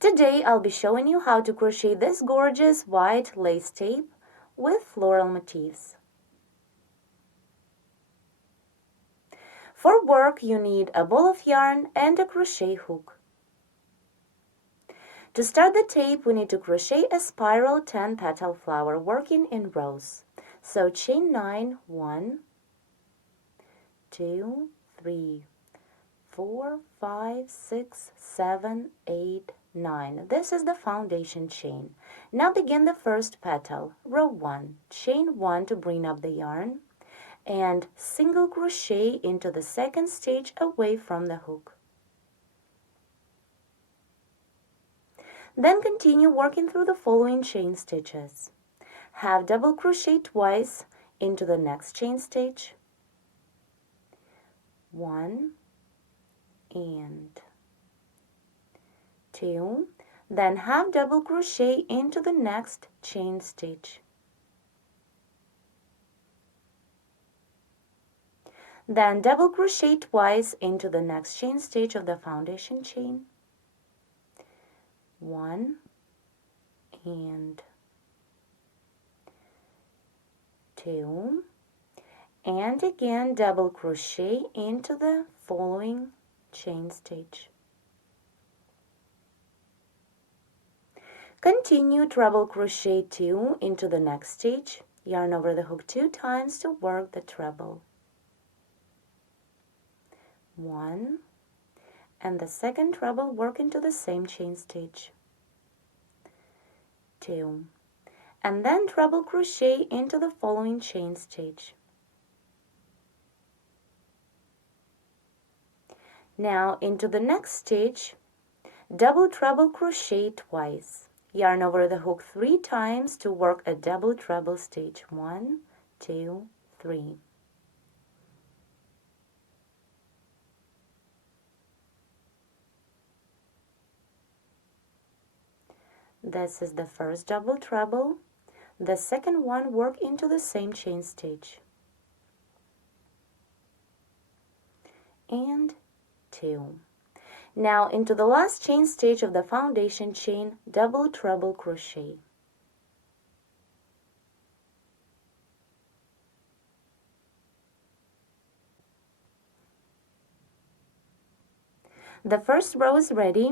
Today I'll be showing you how to crochet this gorgeous white lace tape with floral motifs. For work you need a ball of yarn and a crochet hook. To start the tape we need to crochet a spiral 10-petal flower working in rows. So chain 9, 1, 2, 3, 4, 5, 6, 7, 8, 9. This is the foundation chain. Now begin the first petal, row 1, chain 1 to bring up the yarn, and single crochet into the second stitch away from the hook. Then continue working through the following chain stitches. Half double crochet twice into the next chain stitch, 1 and 2, then half double crochet into the next chain stitch. Then double crochet twice into the next chain stitch of the foundation chain, 1 and 2, and again double crochet into the following chain stitch. Continue treble crochet 2 into the next stitch, yarn over the hook 2 times to work the treble. 1, and the second treble work into the same chain stitch. 2, and then treble crochet into the following chain stitch. Now into the next stitch, double treble crochet twice. Yarn over the hook 3 times to work a double treble stitch. 1, 2, 3. This is the first double treble. The second one work into the same chain stitch. And 2. Now into the last chain stitch of the foundation chain, double treble crochet. The first row is ready.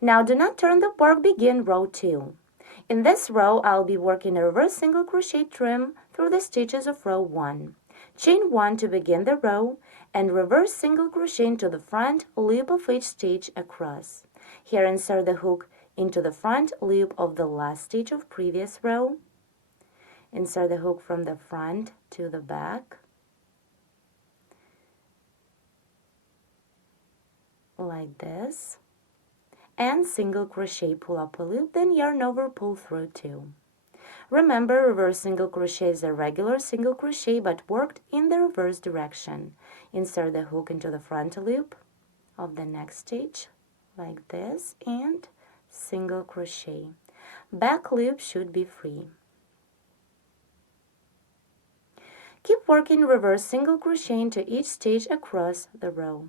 Now do not turn the work, begin row 2. In this row I'll be working a reverse single crochet trim through the stitches of row 1. Chain 1 to begin the row and reverse single crochet into the front loop of each stitch across. Here insert the hook into the front loop of the last stitch of previous row. Insert the hook from the front to the back, like this, and single crochet, pull up a loop, then yarn over, pull through 2. Remember, reverse single crochet is a regular single crochet but worked in the reverse direction. Insert the hook into the front loop of the next stitch like this and single crochet. Back loop should be free. Keep working reverse single crochet into each stitch across the row.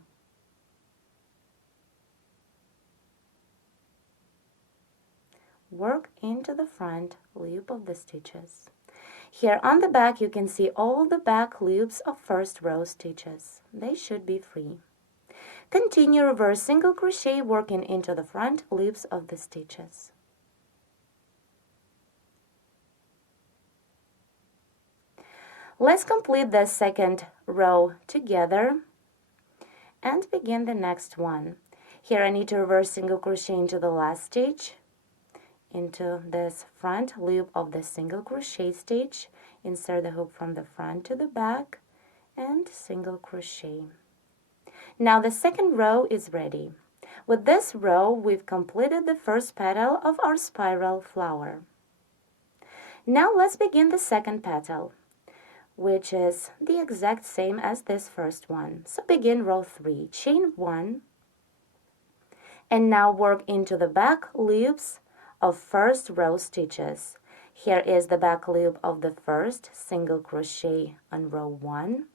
Work into the front loop of the stitches. Here on the back you can see all the back loops of first row stitches. They should be free. Continue reverse single crochet working into the front loops of the stitches. Let's complete the second row together and begin the next one. Here I need to reverse single crochet into the last stitch, into this front loop of the single crochet stitch, insert the hook from the front to the back, and single crochet. Now the second row is ready. With this row, we've completed the first petal of our spiral flower. Now let's begin the second petal, which is the exact same as this first one. So begin row 3, chain 1, and now work into the back loops of first row stitches. Here is the back loop of the first single crochet on row 1.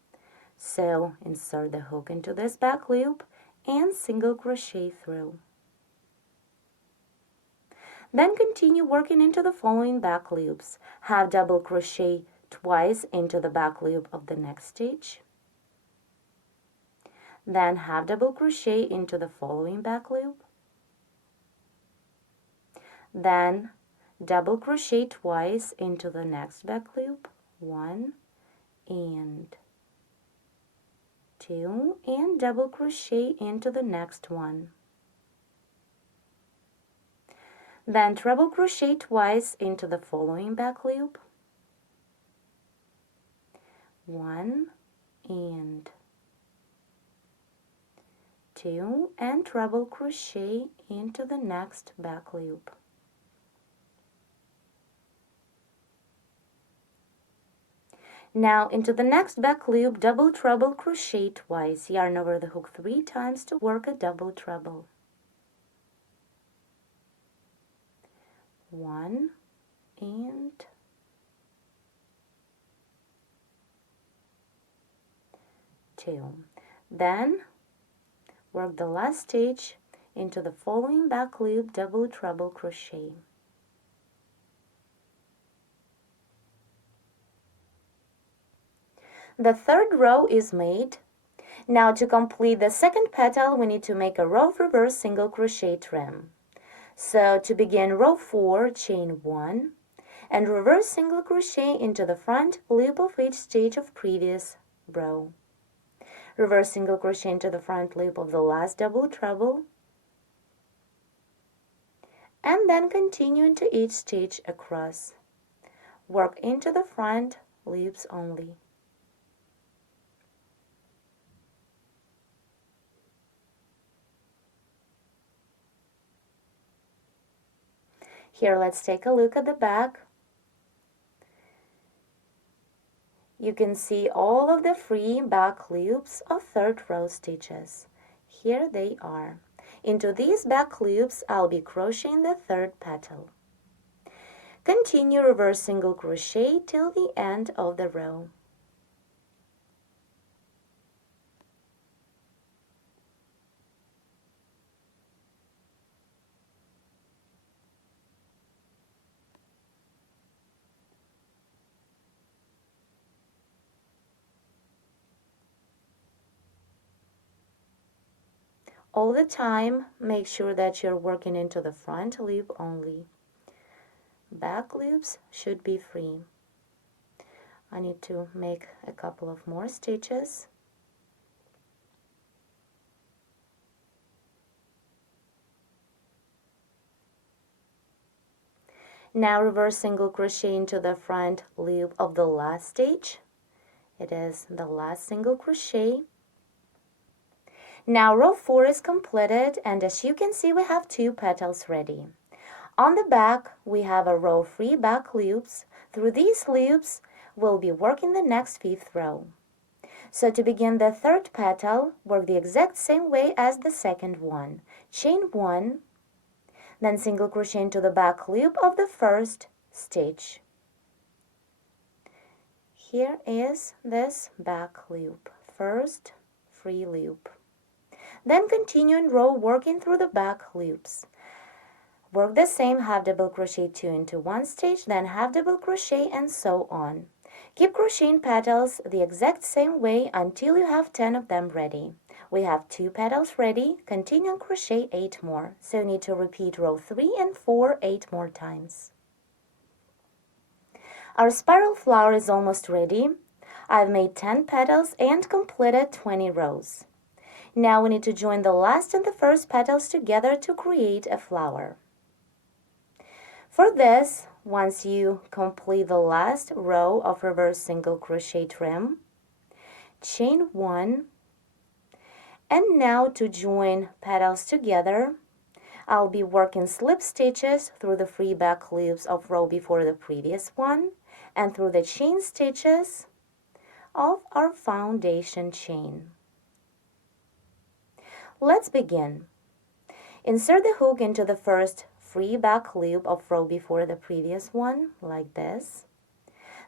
So insert the hook into this back loop and single crochet through. Then continue working into the following back loops. Half double crochet twice into the back loop of the next stitch. Then half double crochet into the following back loop. Then double crochet twice into the next back loop. 1 and 2, and double crochet into the next one. Then treble crochet twice into the following back loop. 1 and 2, and treble crochet into the next back loop. Now into the next back loop, double treble crochet twice, yarn over the hook 3 times to work a double treble. 1 and 2. Then work the last stitch into the following back loop, double treble crochet. The third row is made. Now to complete the second petal, we need to make a row of reverse single crochet trim. So to begin row 4, chain 1 and reverse single crochet into the front loop of each stitch of previous row. Reverse single crochet into the front loop of the last double treble, and then continue into each stitch across. Work into the front loops only. Here, let's take a look at the back. You can see all of the free back loops of third row stitches. Here they are. Into these back loops, I'll be crocheting the third petal. Continue reverse single crochet till the end of the row. All the time, make sure that you're working into the front loop only. Back loops should be free. I need to make a couple of more stitches. Now reverse single crochet into the front loop of the last stitch. It is the last single crochet. Now row 4 is completed, and as you can see, we have 2 petals ready. On the back, we have a row of free back loops. Through these loops, we'll be working the next 5th row. So to begin the third petal, work the exact same way as the second one. Chain 1, then single crochet into the back loop of the first stitch. Here is this back loop, first free loop. Then continue in row working through the back loops. Work the same half double crochet 2 into one stitch, then half double crochet, and so on. Keep crocheting petals the exact same way until you have 10 of them ready. We have 2 petals ready. Continue and crochet 8 more. So you need to repeat row 3 and 4 8 more times. Our spiral flower is almost ready. I've made 10 petals and completed 20 rows. Now we need to join the last and the first petals together to create a flower. For this, once you complete the last row of reverse single crochet trim, chain 1, and now to join petals together, I'll be working slip stitches through the free back loops of row before the previous one and through the chain stitches of our foundation chain. Let's begin. Insert the hook into the first free back loop of row before the previous one, like this.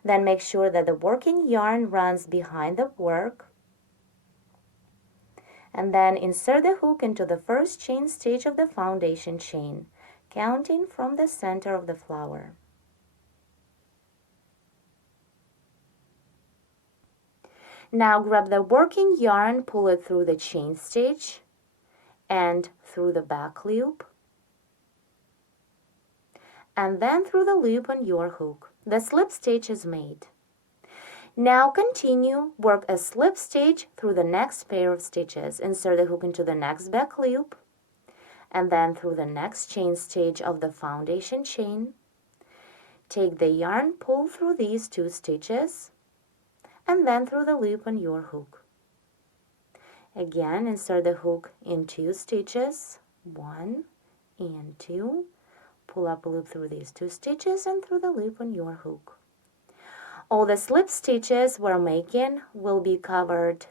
Then make sure that the working yarn runs behind the work. And then insert the hook into the first chain stitch of the foundation chain. counting from the center of the flower. Now grab the working yarn, pull it through the chain stitch and through the back loop, and then through the loop on your hook. The slip stitch is made. Now continue, work a slip stitch through the next pair of stitches. Insert the hook into the next back loop, and then through the next chain stitch of the foundation chain. Take the yarn, pull through these 2 stitches, and then through the loop on your hook. Again, insert the hook in 2 stitches, 1 and 2. Pull up a loop through these 2 stitches and through the loop on your hook. All the slip stitches we're making will be covered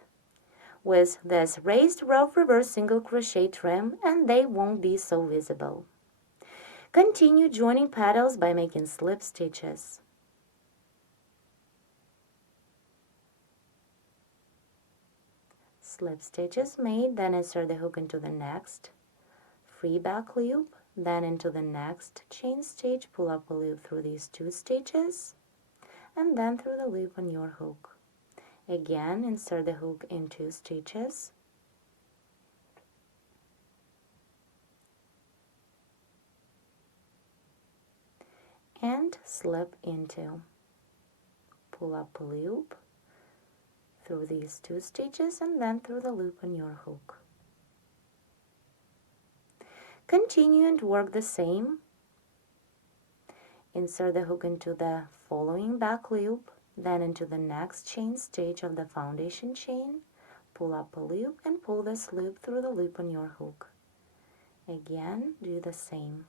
with this raised row reverse single crochet trim, and they won't be so visible. Continue joining petals by making slip stitches. Slip stitches made, then insert the hook into the next free back loop, then into the next chain stitch, pull up a loop through these 2 stitches, and then through the loop on your hook. Again, insert the hook in 2 stitches, and slip into. Pull up a loop through these 2 stitches and then through the loop on your hook. Continue and work the same. Insert the hook into the following back loop, then into the next chain stitch of the foundation chain, pull up a loop and pull this loop through the loop on your hook. Again, do the same.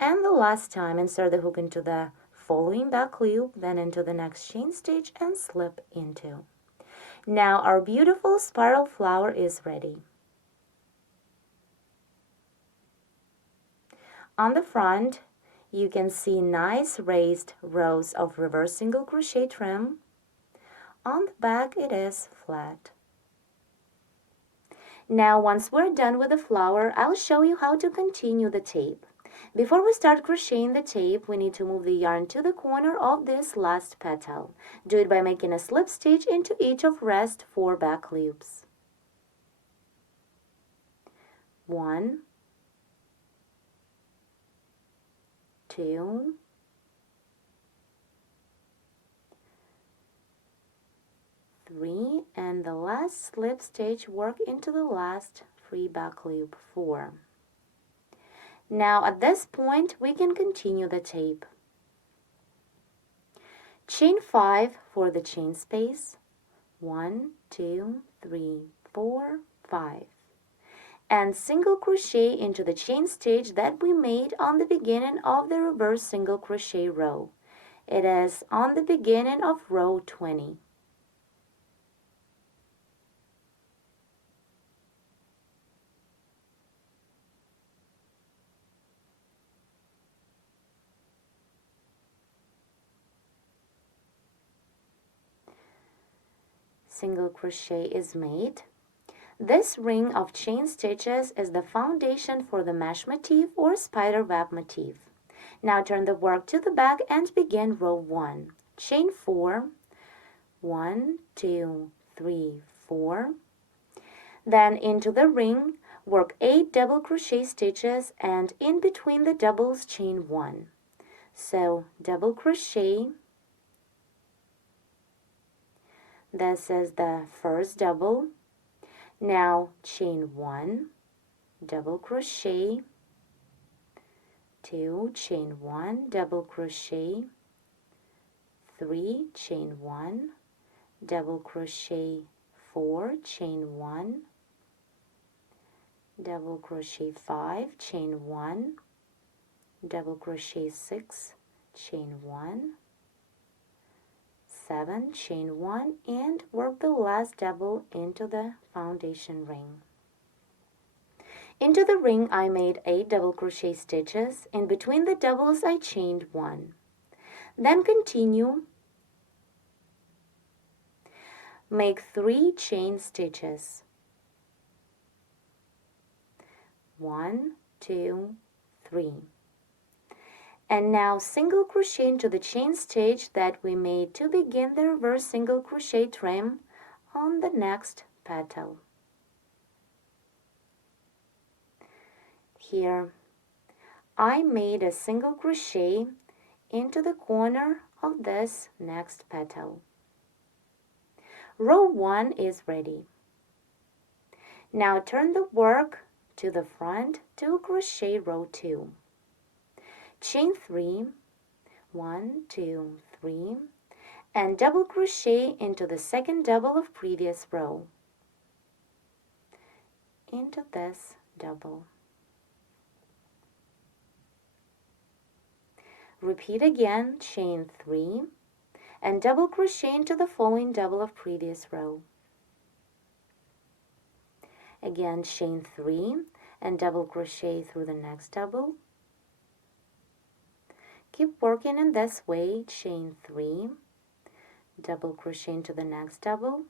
And the last time, insert the hook into the following back loop, then into the next chain stitch and slip into. Now our beautiful spiral flower is ready. On the front, you can see nice raised rows of reverse single crochet trim. On the back, it is flat. Now, once we're done with the flower, I'll show you how to continue the tape. Before we start crocheting the tape, we need to move the yarn to the corner of this last petal. Do it by making a slip stitch into each of rest 4 back loops. 1, 2, 3, and the last slip stitch, work into the last free back loop, 4. Now at this point we can continue the tape. Chain 5 for the chain space, 1, 2, 3, 4, 5, and single crochet into the chain stitch that we made on the beginning of the reverse single crochet row. It is on the beginning of row 20. Single crochet is made. This ring of chain stitches is the foundation for the mesh motif or spider web motif. Now turn the work to the back and begin row 1. Chain 4, 1, 2, 3, 4. Then into the ring, work 8 double crochet stitches and in between the doubles chain 1. So double crochet. This is the first double. Now chain 1, double crochet, 2, chain 1, double crochet, 3, chain 1, double crochet, 4, chain 1, double crochet 5, chain 1, double crochet 6, chain 1, 7, chain 1, and work the last double into the foundation ring. Into the ring I made 8 double crochet stitches. In between the doubles I chained 1. Then continue. Make 3 chain stitches. 1, 2, 3. And now single crochet into the chain stitch that we made to begin the reverse single crochet trim on the next petal. Here I made a single crochet into the corner of this next petal. Row 1 is ready. Now turn the work to the front to crochet row 2. Chain 3, 1, 2, 3, and double crochet into the second double of previous row, into this double. Repeat again, chain 3, and double crochet into the following double of previous row. Again, chain 3 and double crochet through the next double. Keep working in this way, chain 3, double crochet into the next double,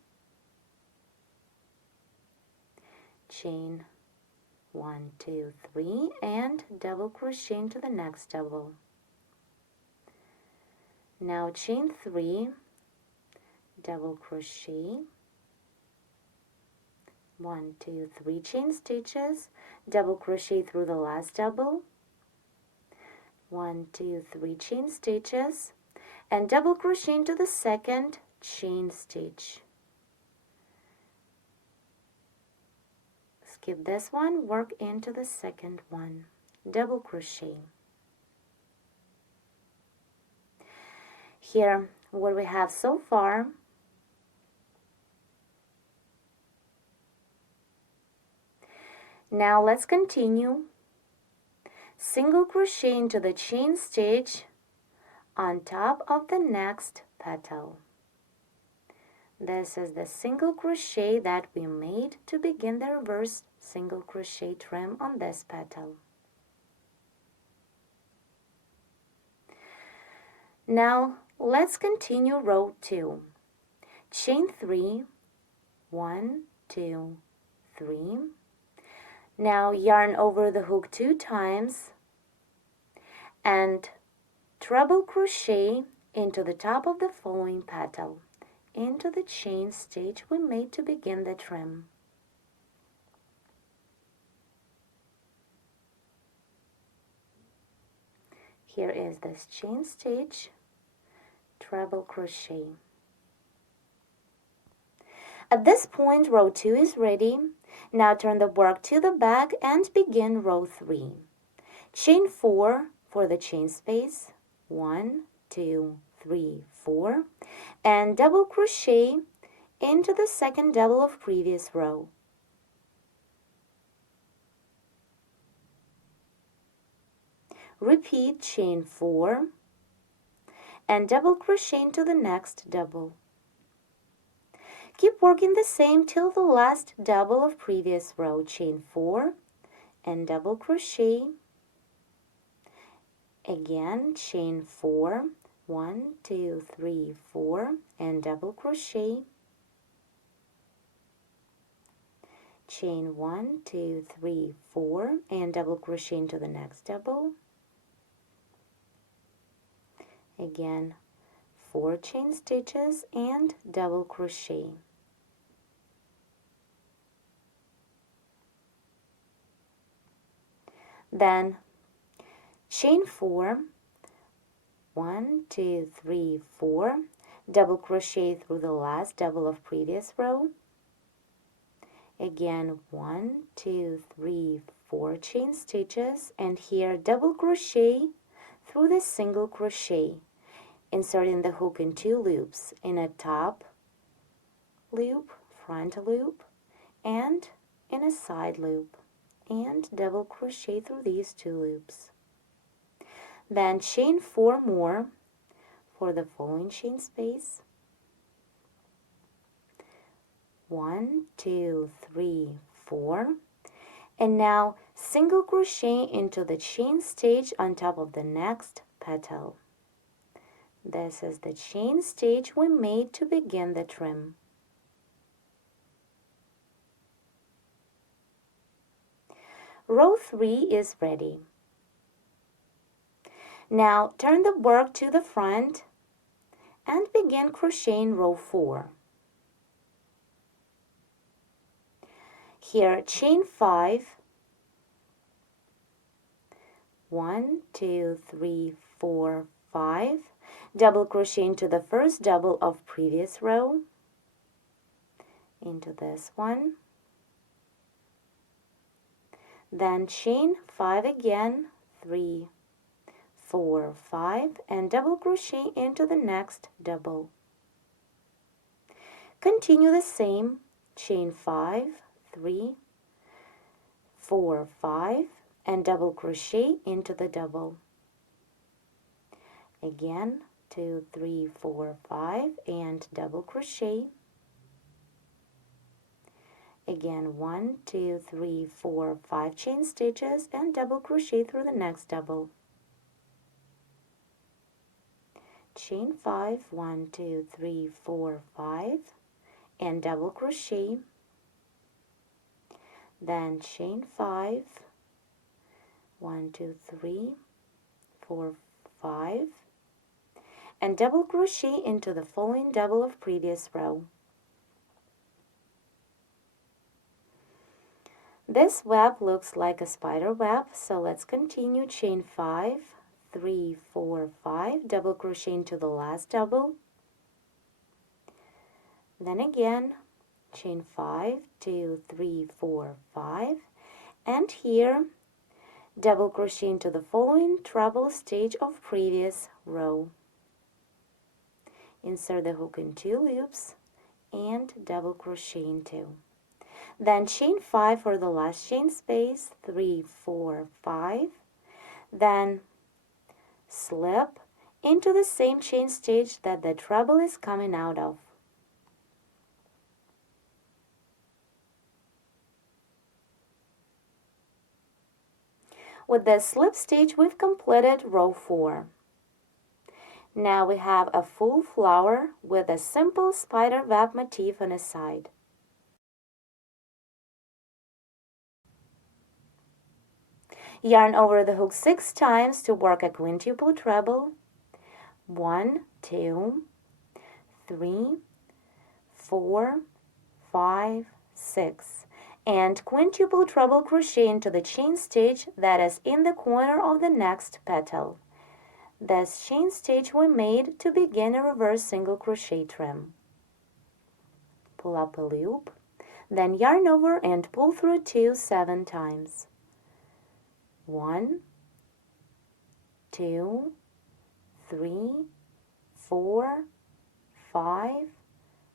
chain 1, 2, 3, and double crochet into the next double. Now chain 3, double crochet, 1, 2, 3 chain stitches, double crochet through the last double, 1, 2, 3 chain stitches, and double crochet into the second chain stitch. Skip this one, work into the second one, double crochet. Here, what we have so far, now let's continue. Single crochet into the chain stitch on top of the next petal. This is the single crochet that we made to begin the reverse single crochet trim on this petal. Now let's continue row 2. Chain 3, 1, 2, 3. Now yarn over the hook 2 times and treble crochet into the top of the following petal, into the chain stitch we made to begin the trim. Here is this chain stitch, treble crochet. At this point, row 2 is ready. Now turn the work to the back and begin row 3. Chain 4 for the chain space, 1, 2, 3, 4, and double crochet into the second double of previous row. Repeat, chain 4 and double crochet into the next double. Keep working the same till the last double of previous row. Chain 4 and double crochet. Again, chain 4, 1, 2, 3, 4, and double crochet. Chain 1, 2, 3, 4, and double crochet into the next double. Again, 4 chain stitches and double crochet. Then chain 4, 1, 2, 3, 4, double crochet through the last double of previous row. Again, 1, 2, 3, 4 chain stitches, and here double crochet through the single crochet, inserting the hook in 2 loops, in a top loop, front loop, and in a side loop, and double crochet through these 2 loops. Then chain 4 more for the following chain space. 1, 2, 3, 4, and now single crochet into the chain stitch on top of the next petal. This is the chain stitch we made to begin the trim. Row 3 is ready. Now turn the work to the front and begin crocheting row 4. Here, chain 5, 1, 2, 3, 4, 5, double crochet into the first double of previous row, into this one, then chain 5 again, 3, 4, 5, and double crochet into the next double. Continue the same, chain 5, 3, 4, 5, and double crochet into the double. Again, 2, 3, 4, 5, and double crochet. Again, 1, 2, 3, 4, 5 chain stitches and double crochet through the next double. Chain 5, 1, 2, 3, 4, 5, and double crochet. Then chain 5, 1, 2, 3, 4, 5, and double crochet into the following double of previous row. This web looks like a spider web, so let's continue. Chain 5, 3, 4, 5, double crochet into the last double. Then again, chain 5, 2, 3, 4, 5, and here double crochet into the following treble stitch of previous row. Insert the hook in 2 loops and double crochet into. Then chain 5 for the last chain space, 3, 4, 5, then slip into the same chain stitch that the treble is coming out of. With this slip stitch, we've completed row 4. Now we have a full flower with a simple spider web motif on the side. Yarn over the hook 6 times to work a quintuple treble. 1, 2, 3, 4, 5, 6. And quintuple treble crochet into the chain stitch that is in the corner of the next petal. This chain stitch we made to begin a reverse single crochet trim. Pull up a loop, then yarn over and pull through 2 7 times. 1, 2, 3, 4, 5,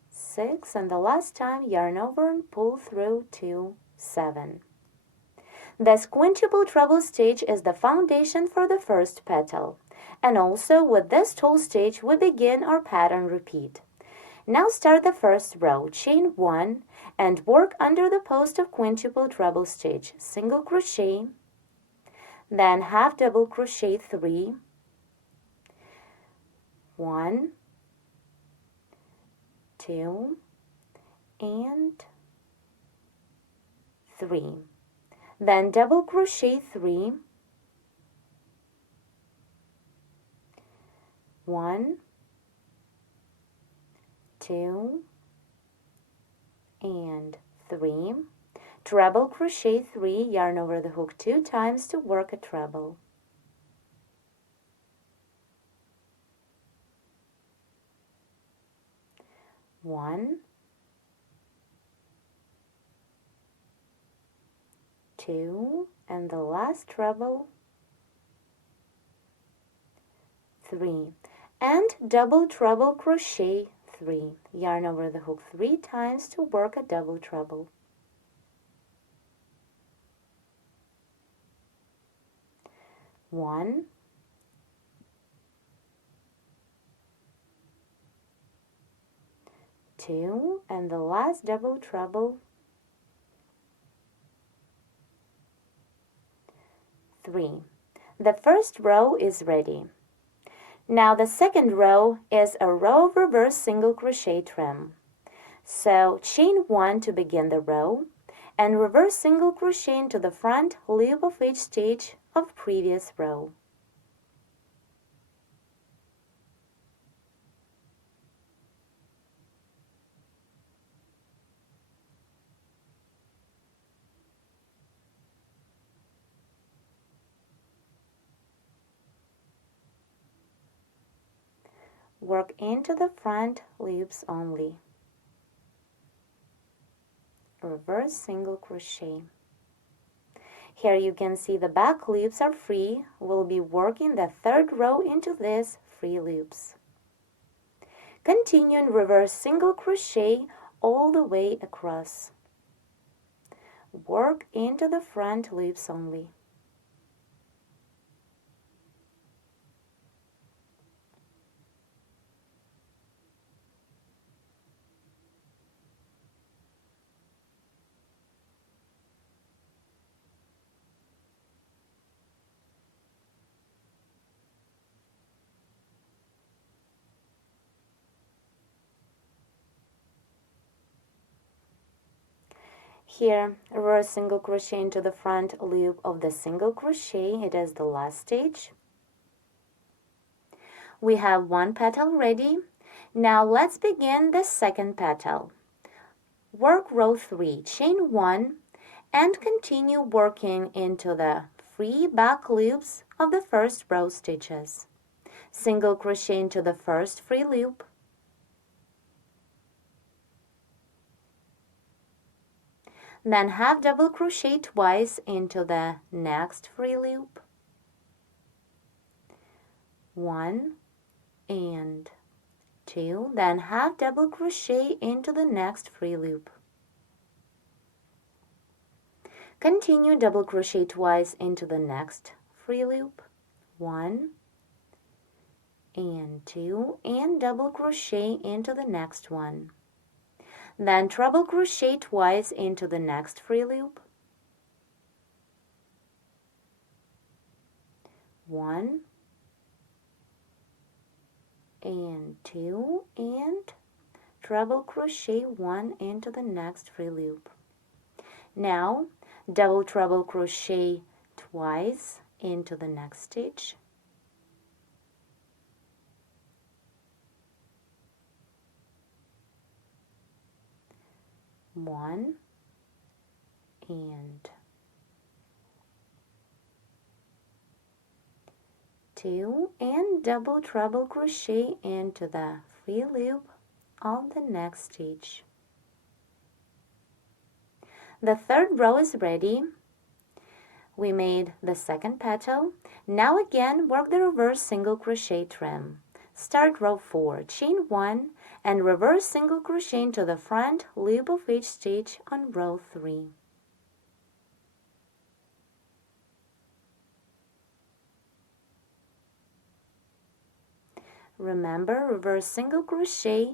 6, and the last time yarn over and pull through 2 7. This quintuple treble stitch is the foundation for the first petal, and also with this tulle stitch we begin our pattern repeat. Now start the first row, chain 1, and work under the post of quintuple treble stitch, single crochet, then half double crochet 3, 1, 2, and 3. Then double crochet 3, 1, 2, and 3. Treble crochet 3, yarn over the hook 2 times to work a treble. One, 2, and the last treble, 3, and double treble crochet 3. Yarn over the hook 3 times to work a double treble. 1, 2, and the last double treble, 3. The first row is ready. Now the second row is a row of reverse single crochet trim. So chain 1 to begin the row, and reverse single crochet into the front loop of each stitch of previous row. Work into the front loops only. Reverse single crochet. Here you can see the back loops are free. We'll be working the third row into these free loops. Continue and reverse single crochet all the way across. Work into the front loops only. Here, reverse single crochet into the front loop of the single crochet. It is the last stitch. We have one petal ready. Now let's begin the second petal. Work row 3, chain 1, and continue working into the free back loops of the first row stitches. Single crochet into the first free loop. Then half double crochet twice into the next free loop. 1 and 2, then half double crochet into the next free loop. Continue double crochet twice into the next free loop. 1 and 2, and double crochet into the next one. Then treble crochet twice into the next free loop. 1 and 2, and treble crochet 1 into the next free loop. Now double treble crochet twice into the next stitch. 1 and 2, and double treble crochet into the free loop of the next stitch. The third row is ready. We made the second petal. Now again work the reverse single crochet trim. Start row 4, chain 1, and reverse single crochet into the front loop of each stitch on row 3. Remember, reverse single crochet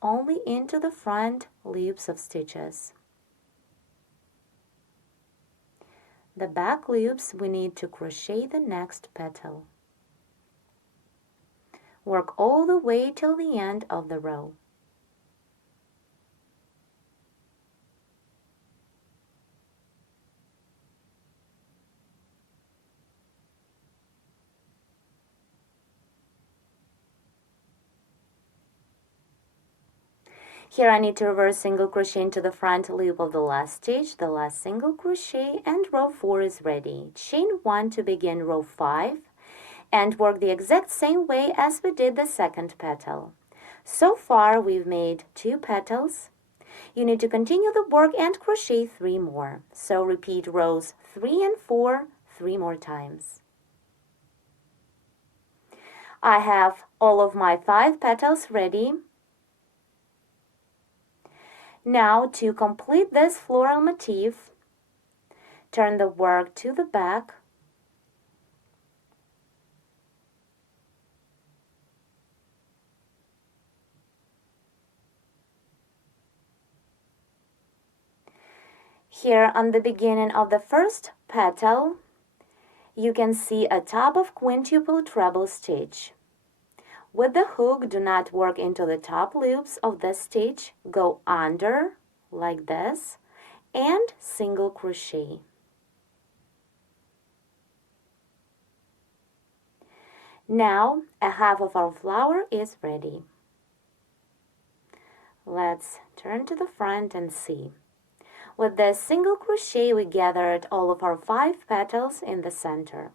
only into the front loops of stitches. The back loops we need to crochet the next petal. Work all the way till the end of the row. Here I need to reverse single crochet into the front loop of the last stitch, the last single crochet, and row 4 is ready. Chain 1 to begin row 5, and work the exact same way as we did the second petal. So far we've made 2 petals. You need to continue the work and crochet 3 more. So repeat rows 3 and 4 3 more times. I have all of my 5 petals ready. Now to complete this floral motif, turn the work to the back. Here on the beginning of the first petal, you can see a top of quintuple treble stitch. With the hook, do not work into the top loops of the stitch. Go under, like this, and single crochet. Now a half of our flower is ready. Let's turn to the front and see. With this single crochet, we gathered all of our 5 petals in the center.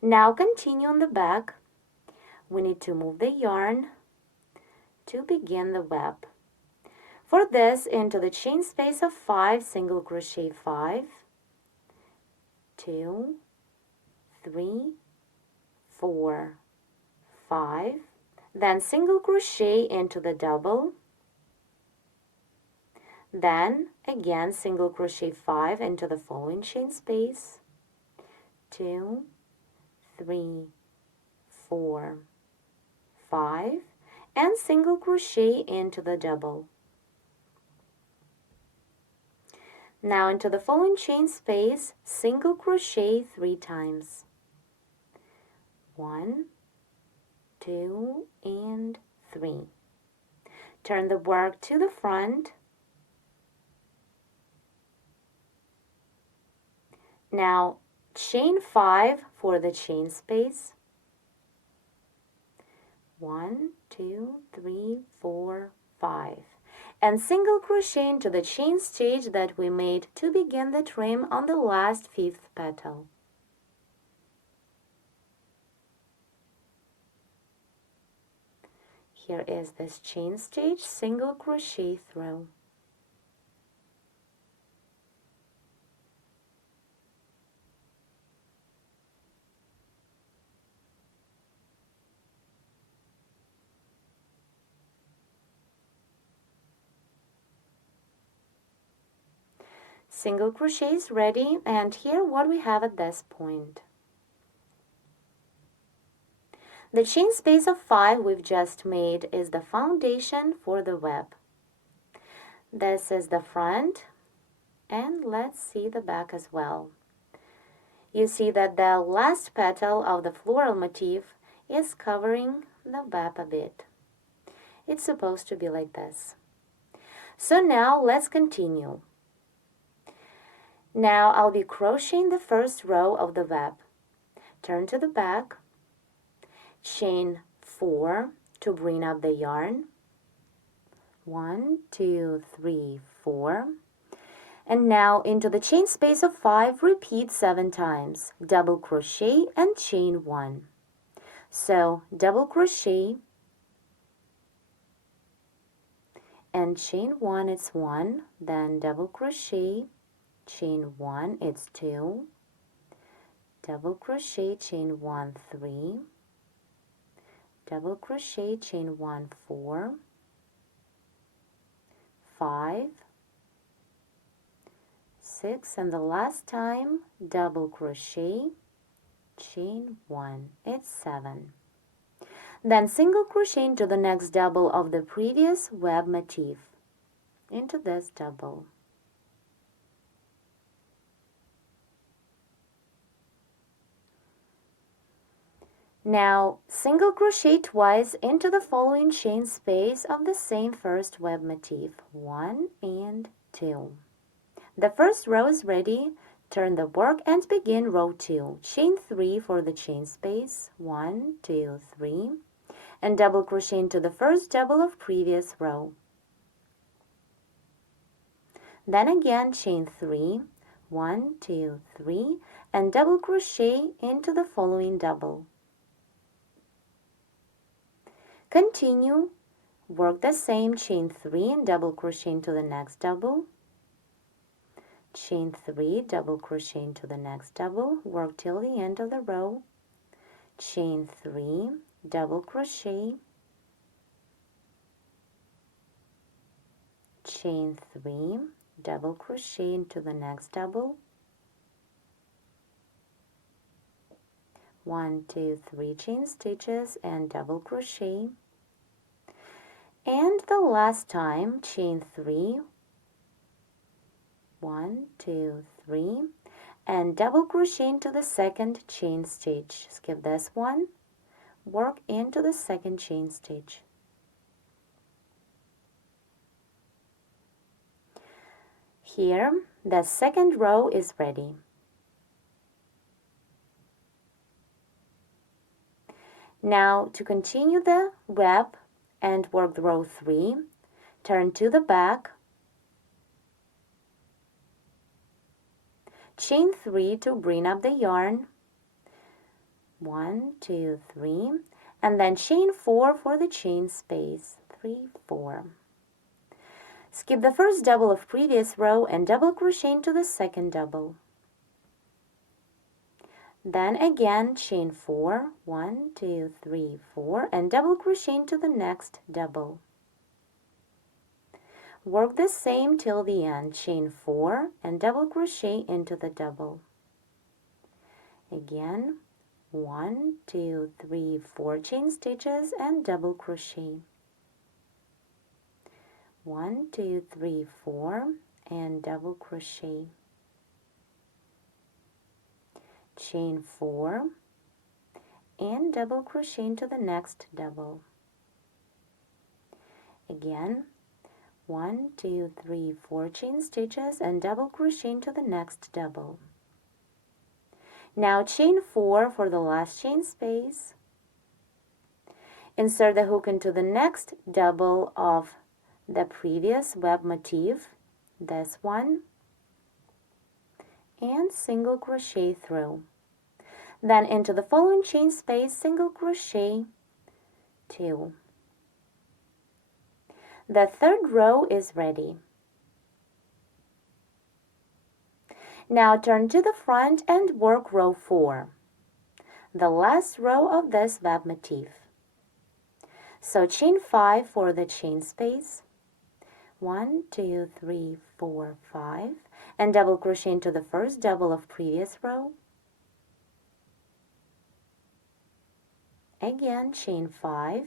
Now continue on the back. We need to move the yarn to begin the web. For this, into the chain space of 5, single crochet 5, 2, 3, 4, 5, then single crochet into the double, then again single crochet 5 into the following chain space, 2, 3, 4, 5, and single crochet into the double. Now into the following chain space, single crochet 3 times. 1, 2, and 3. Turn the work to the front. Now chain 5 for the chain space. 1, 2, 3, 4, 5. And single crochet into the chain stitch that we made to begin the trim on the last 5th petal. Here is this chain stitch, single crochet through. Single crochet is ready, and here what we have at this point. The chain space of 5 we've just made is the foundation for the web. This is the front, and let's see the back as well. You see that the last petal of the floral motif is covering the web a bit. It's supposed to be like this. So now let's continue. Now I'll be crocheting the first row of the web. Turn to the back, chain 4 to bring up the yarn. 1, 2, 3, 4. And now into the chain space of 5, repeat 7 times. Double crochet and chain 1. So double crochet and chain 1, it's 1, then double crochet, chain 1, it's 2, double crochet, chain 1, 3, double crochet, chain 1, 4, 5, 6, and the last time double crochet, chain 1, it's 7. Then single crochet into the next double of the previous web motif, into this double. Now single crochet twice into the following chain space of the same first web motif, 1 and 2. The first row is ready. Turn the work and begin row 2. Chain 3 for the chain space, 1, 2, 3, and double crochet into the first double of previous row. Then again chain 3, 1, 2, 3, and double crochet into the following double. Continue, work the same, chain 3 and double crochet into the next double, chain 3, double crochet into the next double, work till the end of the row, chain 3, double crochet, chain 3, double crochet into the next double, 1, 2, 3 chain stitches and double crochet, and the last time chain 3, 1, 2, 3, and double crochet into the second chain stitch. Skip this one, work into the second chain stitch. Here, the second row is ready. Now, to continue the web and work the row 3, turn to the back, chain 3 to bring up the yarn, 1, 2, 3, and then chain 4 for the chain space, 3, 4. Skip the first double of previous row and double crochet into the second double. Then again chain 4, 1, 2, 3, 4, and double crochet into the next double. Work the same till the end, chain 4 and double crochet into the double. Again, 1, 2, 3, 4 chain stitches and double crochet. 1, 2, 3, 4 and double crochet. Chain 4 and double crochet into the next double. Again, 1, 2, 3, 4 chain stitches and double crochet into the next double. Now chain 4 for the last chain space. Insert the hook into the next double of the previous web motif, this one, and single crochet through. Then into the following chain space, single crochet 2. The third row is ready. Now turn to the front and work row 4, the last row of this web motif. So chain 5 for the chain space, 1, 2, 3, 4, 5, and double crochet into the first double of previous row. Again, chain 5,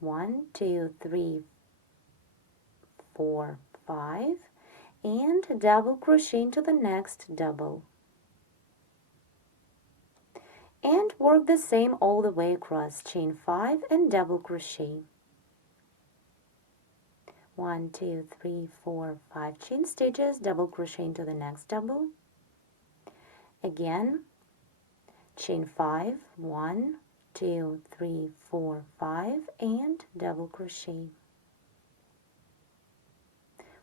1, 2, 3, 4, 5, and double crochet into the next double. And work the same all the way across, chain 5 and double crochet. 1, 2, 3, 4, 5 chain stitches, double crochet into the next double. Again, chain 5, 1, 2, 3, 4, 5, and double crochet.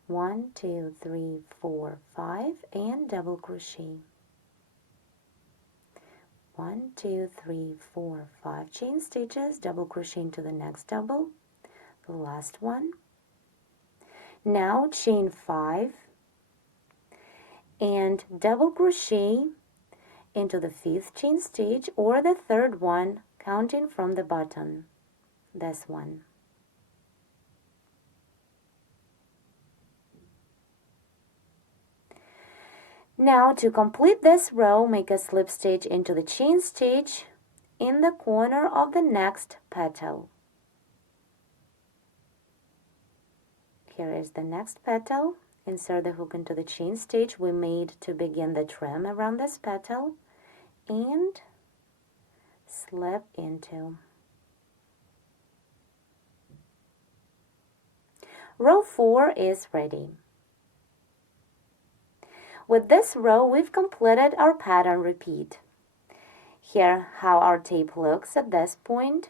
1, 2, 3, 4, 5, and double crochet. 1, 2, 3, 4, 5 chain stitches, double crochet into the next double, the last one. Now chain 5 and double crochet into the 5th chain stitch or the 3rd one, counting from the bottom, this one. Now to complete this row, make a slip stitch into the chain stitch in the corner of the next petal. Here is the next petal. Insert the hook into the chain stitch we made to begin the trim around this petal and slip into. Row 4 is ready. With this row, we've completed our pattern repeat. Here how our tape looks at this point.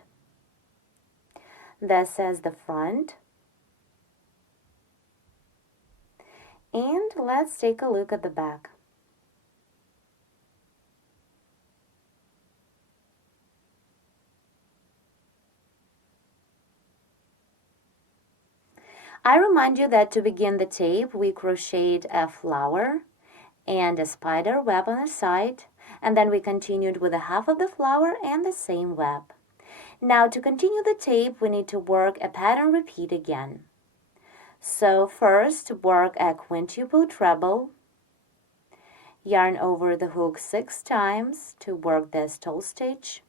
This is the front. And let's take a look at the back. I remind you that to begin the tape, we crocheted a flower and a spider web on the side, and then we continued with a half of the flower and the same web. Now to continue the tape, we need to work a pattern repeat again. So first work a quintuple treble, yarn over the hook 6 times to work this toe stitch.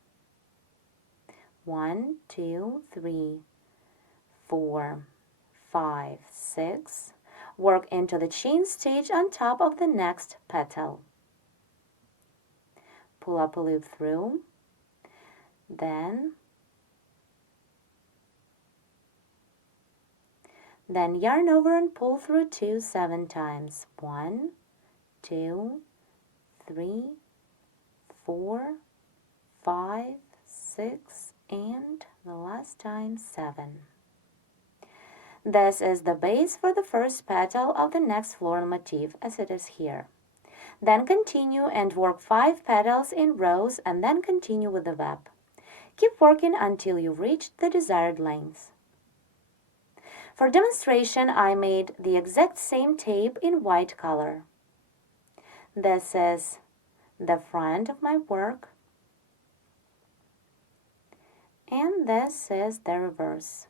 1, 2, 3, 4, 5, 6. Work into the chain stitch on top of the next petal. Pull up a loop through, then Then yarn over and pull through 2 7 times. 1, 2, 3, 4, 5, 6, and the last time 7. This is the base for the first petal of the next floral motif, as it is here. Then continue and work 5 petals in rows and then continue with the web. Keep working until you reach the desired length. For demonstration, I made the exact same tape in white color. This is the front of my work, and this is the reverse.